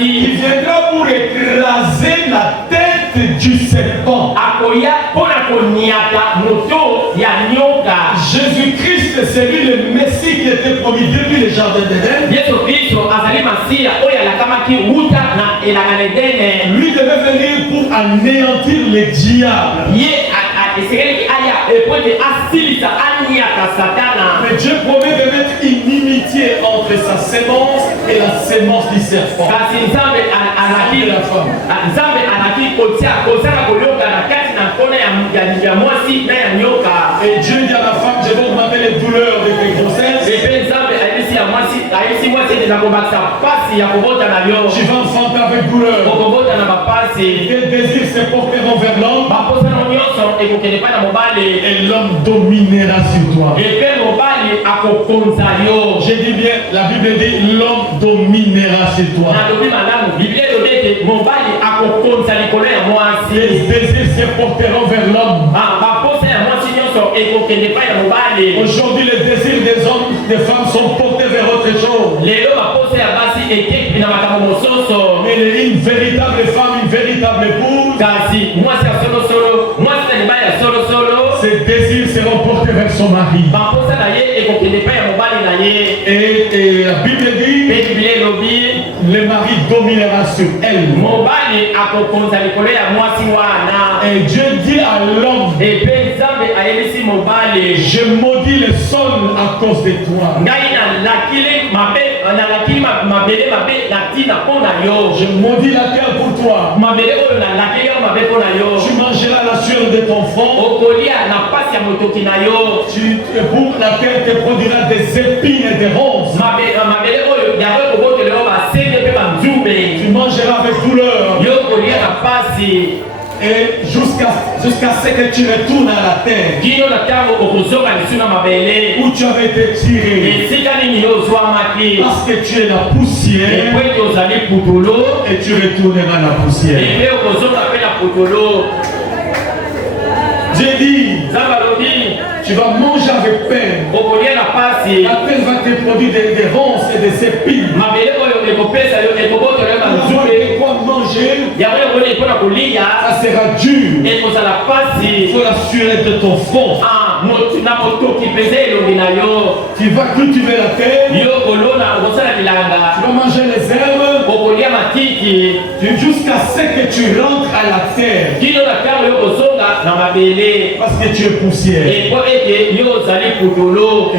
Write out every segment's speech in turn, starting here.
Il viendra pour écraser la tête du serpent. Jésus-Christ, c'est lui le Messie qui était promis depuis le jardin d'Éden. Lui devait venir pour anéantir les diables. Mais Dieu promet de mettre une inimitié entre sa sémence et la sémence du serpent. La femme. Et Dieu dit à la femme, je vais augmenter les douleurs de tes grossesses. Tu vas enfanter avec douleur. Tes désirs se porteront vers l'homme. Et l'homme dominera sur toi. Je dis bien, la Bible dit l'homme dominera sur toi. Les désirs se porteront vers l'homme. Aujourd'hui, les désirs des hommes, des femmes sont portés vers autre chose. Mais une véritable femme, une véritable épouse, ses désirs seront portés vers son mari. Et la Bible dit, le mari dominera sur elle. Et Dieu dit à l'homme, je maudis le sol à cause de toi. Je maudis la terre pour toi. Tu mangeras la sueur de ton front. Pour la terre te produira des épines et des ronces. Tu mangeras avec douleur. Et jusqu'à ce que tu retournes à la terre où tu avais été tiré, parce que tu es la poussière et tu retourneras à la poussière. J'ai dit, tu vas manger avec peine. La peine va te produire des ronces et des épines. Quoi manger, ça sera dur. Il faut la sueur de ton front. Tu vas cultiver la terre. Tu vas manger les herbes jusqu'à ce que tu rentres à la terre. Parce que tu es poussière. Et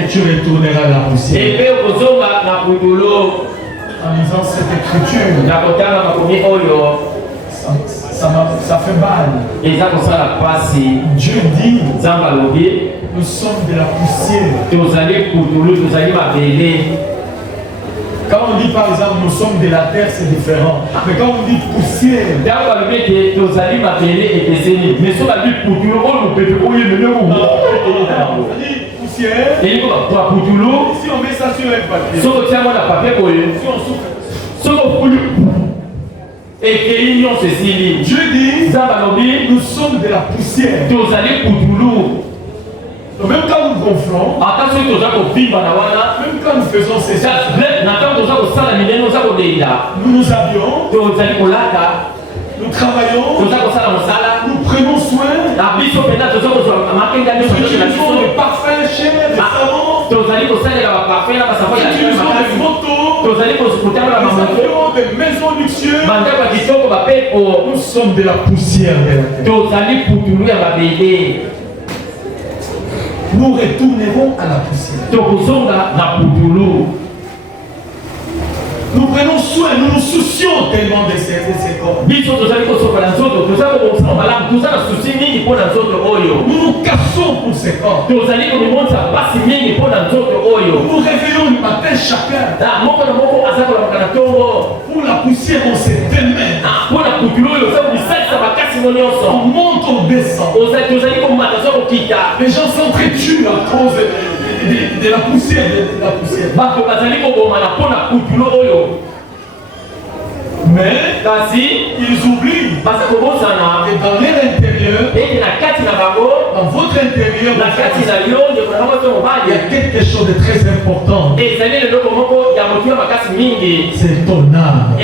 tu retourneras à la poussière. En lisant cette écriture, ça fait mal. Dieu dit, nous sommes de la poussière. Quand on dit par exemple nous sommes de la terre, c'est différent. Mais quand on dit poussière, poussière. Si on met ça sur un papier, si on souffle, Dieu dit, nous sommes de la poussière. Donc même quand nous gonflons, même quand nous faisons ces choses, nous nous habillons, nous travaillons, nous prenons soin, nous utilisons des parfums chers, des savons, nous utilisons des photos, des maisons luxueuses. Nous sommes de la poussière de la terre. Nous retournerons à la poussière. Nous prenons soin, nous nous soucions tellement de ces corps. Nous nous cassons pour ces corps. Nous nous réveillons le matin chacun. Pour la poussière, on se démène. On monte, on descend. Les gens s'entretuent à cause de la poussière. Mais ils oublient. Et dans leur intérieur, dans votre intérieur, il y a quelque chose de très important. C'est ton âme.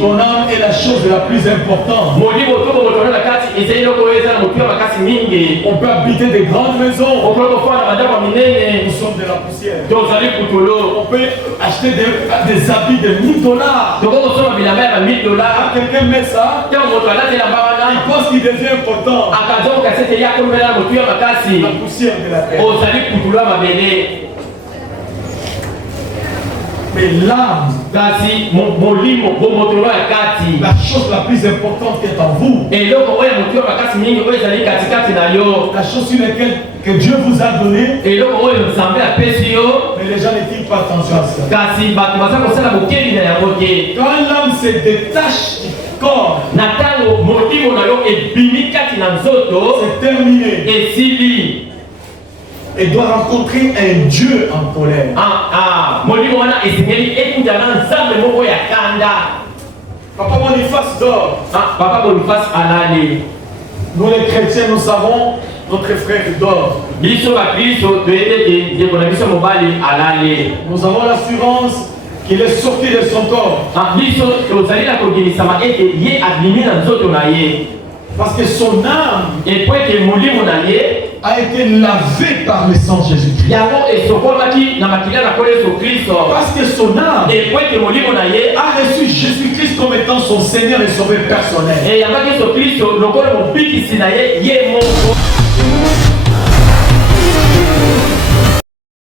Ton âme est la chose la plus importante. On peut habiter des grandes maisons. Nous sommes de la poussière. On peut acheter des habits de $1000. Quelqu'un met ça, il pense qu'il devient important. La poussière de la terre. Mais l'âme, la chose la plus importante qui est en vous, la chose sur laquelle que Dieu vous a donné, mais les gens ne tirent pas attention à ça. Quand l'âme se détache du corps, c'est terminé. Elle doit rencontrer un Dieu en colère. Papa Boniface dort. Nous les chrétiens, nous savons, notre frère dort. Nous avons l'assurance qu'il est sorti de son corps. Parce que son âme a été lavée par le sang de Jésus-Christ. Parce que son âme a reçu Jésus-Christ comme étant son Seigneur et Sauveur personnel.